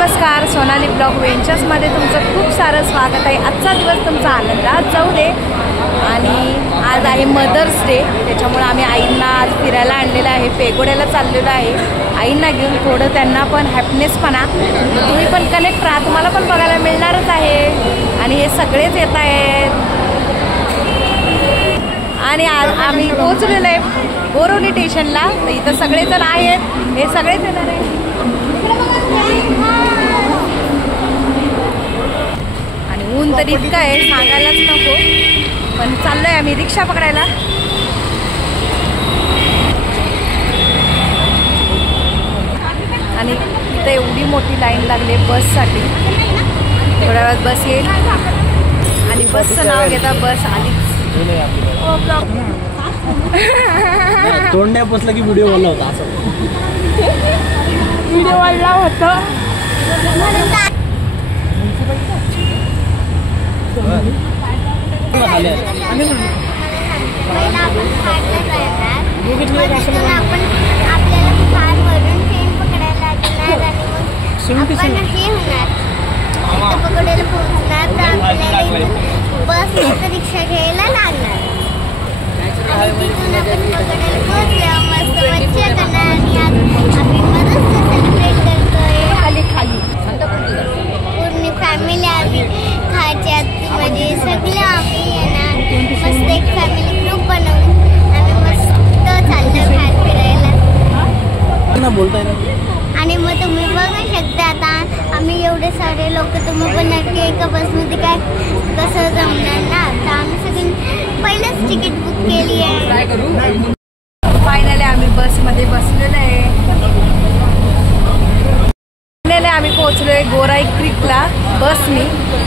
नमस्कार, सोनाली ब्लॉग वेंचर्समध्ये तुमचं खूप सारं स्वागत आहे। आजचा दिवस तुमचा आनंदात जाऊ दे। आणि आज आहे मदर्स डे, त्याच्यामुळे आम्ही आईंना आज फिरायला आणलेलं आहे, पेगोड्याला चाललेलो आहे आईंना घेऊन। थोडं त्यांना पण हॅपनेसपणा, तुम्ही पण कनेक्ट राहा, तुम्हाला पण बघायला मिळणारच आहे। आणि हे सगळेच येत आहेत आणि आज आम्ही पोहोचलेलो आहे बोरवली स्टेशनला। इथं सगळेजण आहेत, हे सगळेच येणार आहे। आणि ऊन तर इतकं आहे सांगायलाच नको, पण चाललोय आम्ही रिक्षा पकडायला। आणि इथं एवढी मोठी लाईन लागली बससाठी, थोड्या वेळात बस येईल आणि बसचं नाव घेता बस आलीच। तोंड पोचलं की व्हिडिओ वाला होता, असं व्हिडिओ वाला होता। बस रिक्षा घ्यायला लागणार आणि तिथून आपण पकडायला पोहोचल्यावर मस्त मज्जा करणार आणि आम्ही मदत सेलिब्रेट करतोय। खाली खाली पूर्ण फॅमिली आम्ही खायच्या आतमध्ये सगळे आम्ही येणार, मस्त एक फॅमिली ग्रुप बनवून आम्ही मस्त चाललो बाहेर फिरायला बोलताय ना। आणि मग तुम्ही बघू शकता आता आम्ही एवढे सारे लोक, तुम्ही पण नक्की एका बसमध्ये काय कसं जमणार ना। तर आम्ही सगळी पहिलेच तिकीट बुक केली आहे। फायनली आम्ही बसमध्ये बसलेलो आहे। आम्ही पोहोचलोय गोराई क्रीकला बसनी,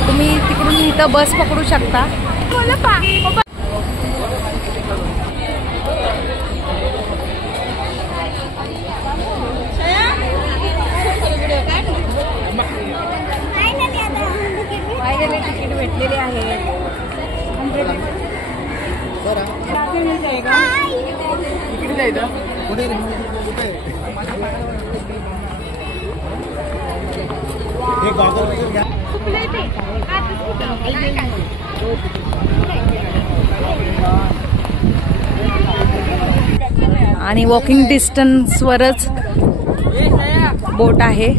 तुम्ही तिकडून इथं बस पकडू शकता। फायनली तिकीट भेटलेले आहे। आणि वॉकिंग डिस्टन्सवरच बोट आहे।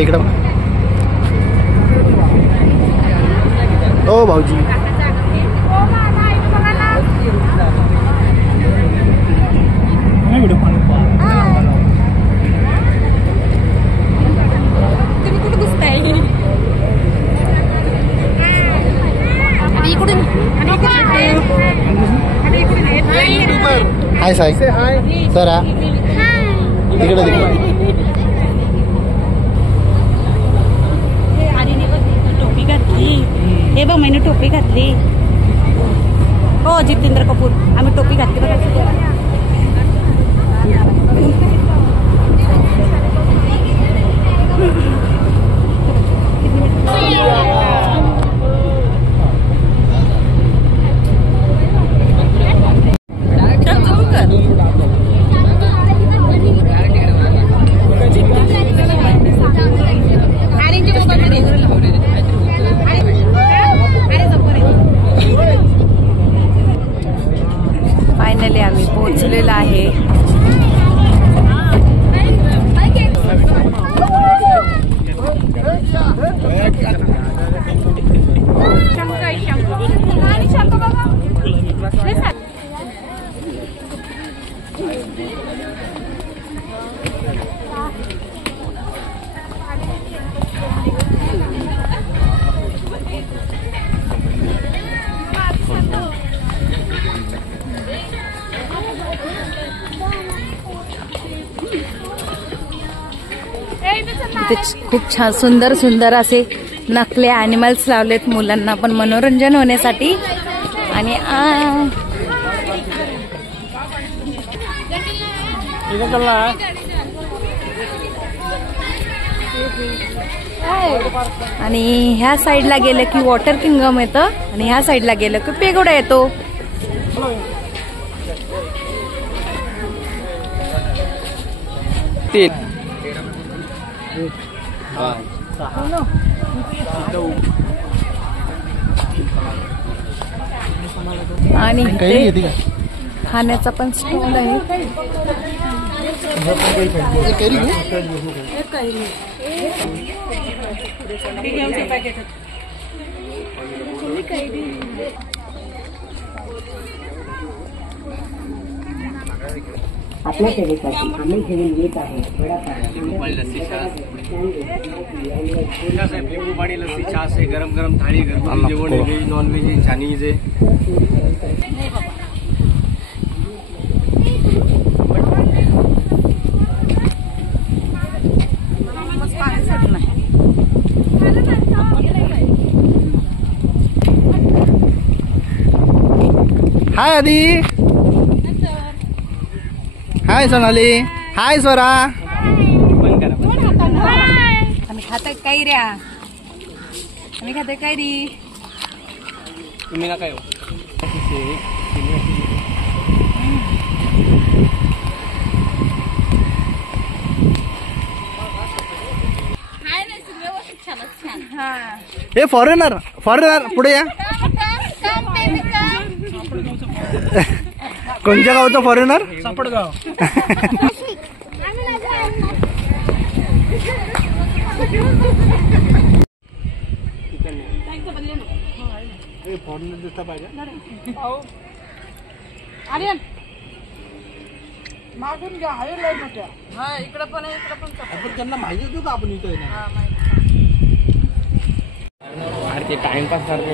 इकडं ओ भाऊजी हाय साई सर तिकडे टोपी घातली हे बघ मैंने टोपी घातली हो जितेंद्र कपूर आम्ही टोपी घातली बघा फायनली आम्ही पोहोचलेलो आहे. इथे खूप छान सुंदर सुंदर असे नकले ॲनिमल्स लावलेत मुलांना पण मनोरंजन होण्यासाठी. आणि आणि ह्या साईडला गेलं की वॉटर किंगडम येतं आणि ह्या साईडला गेलं की पेगोडा येतो. आणि इथे खाण्याचा पण स्टॉल आहे. आपल्या सेवेसाठी आम्ही घेऊन येत आहे पाणी लस्सी चहा से गरम गरम थाळी घरगुती जेवण व्हेज नॉन व्हेज चायनीज हाय आदी हाय सोनाली हाय स्वरा आम्ही खातोय कैऱ्या आम्ही खातोय कैरी. तुम्ही ना काय हे फॉरेनर पुढे या. कोणत्या गावचा फॉरेनर? सापडगाव. फॉरेनर दिसता पाहिजे मागून घ्या. हाय लय मोठ्या. हा इकडे पण आहे इकडे पण. आपण त्यांना माहिती देऊ का आपण इथे अरे ते टाइमपास करतो.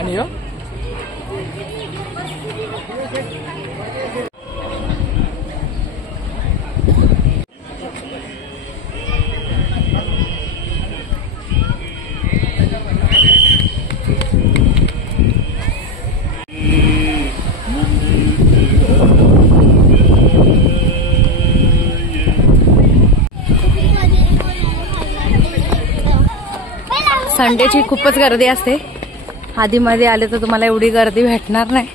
आणि संडेची खूपच गर्दी असते. आधीमध्ये आले तर तुम्हाला एवढी गर्दी भेटणार नाही.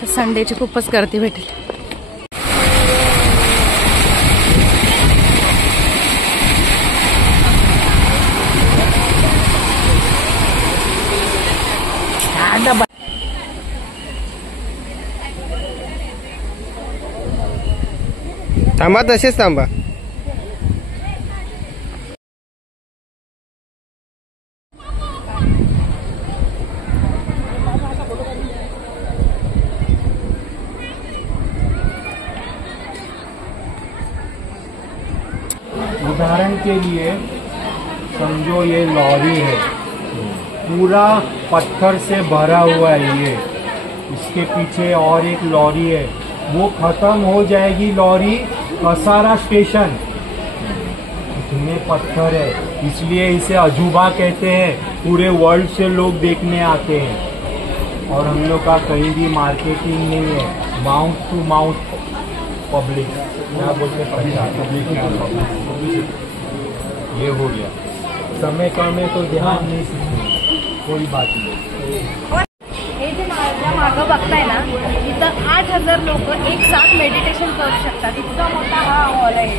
तर संडेची खूपच गर्दी भेटेल. थांबा, तसेच थांबा. उदाहरण के लिए समझो ये लॉरी है, पूरा पत्थर से भरा हुआ है ये, इसके पीछे और एक लॉरी है, वो खत्म हो जाएगी लॉरी कसारा स्टेशन. इतने पत्थर है, इसलिए इसे अजूबा कहते हैं. पूरे वर्ल्ड से लोग देखने आते हैं और हम लोग का कहीं भी मार्केटिंग नहीं है. माउथ टू माउथ पब्लिक, क्या बोलते पब्लिक. ये हो गया. समय कम है तो ध्यान नहीं सीखते, कोई बात नहीं. हे जे माझ्या मागं बघताय ना, इथं 8,000 लोक एक साथ मेडिटेशन करू शकतात. इतका मोठा हा हॉल आहे.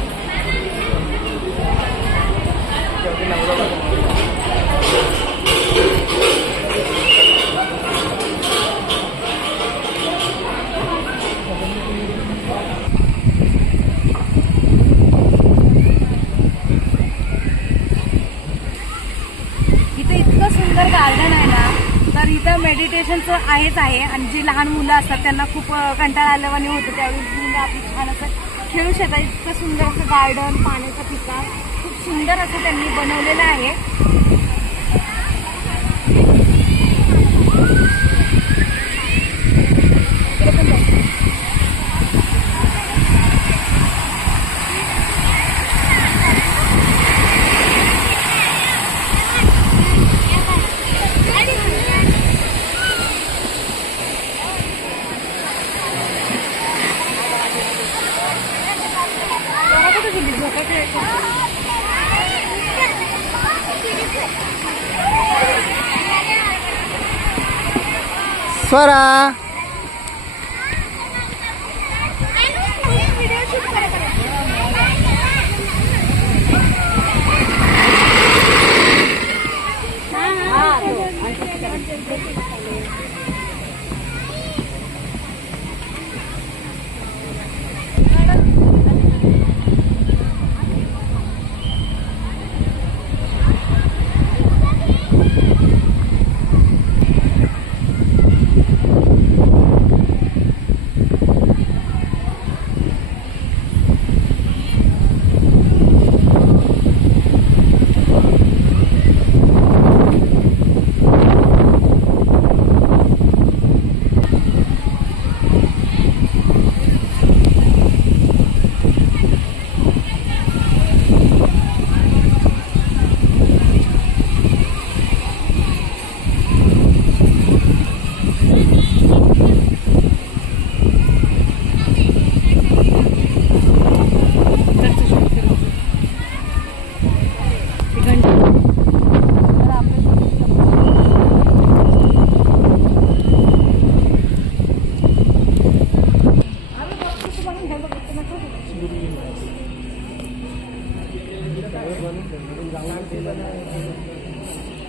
इथं इतकं सुंदर गार्डन आहे ना, तर इथं मेडिटेशनचं आहेच आहे. आणि जी लहान मुलं असतात त्यांना खूप कंटाळा आल्यावानी होतं, त्यावेळी मुलं आपली छान असं खेळू शकतात. इतकं सुंदर असं गार्डन, पाण्याचं ठिकाण खूप सुंदर असं त्यांनी बनवलेलं आहे. स्वरा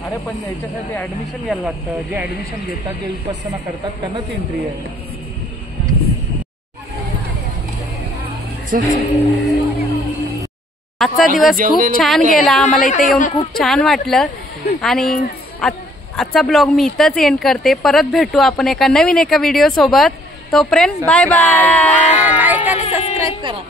अरे पण याच्यासाठी ऍडमिशन घ्यायला लागतं. जे ऍडमिशन घेतात, जे विपස්සना करतात त्यांनाच एंट्री आहे. आजचा दिवस खूप छान गेला. आम्हाला इथे येऊन खूप छान वाटलं. आणि आजचा ब्लॉग मी इथंच एंड करते. परत भेटू आपण एका नवीन व्हिडिओ सोबत. तोपर्यंत बाय बाय. लाईक आणि सबस्क्राईब करा.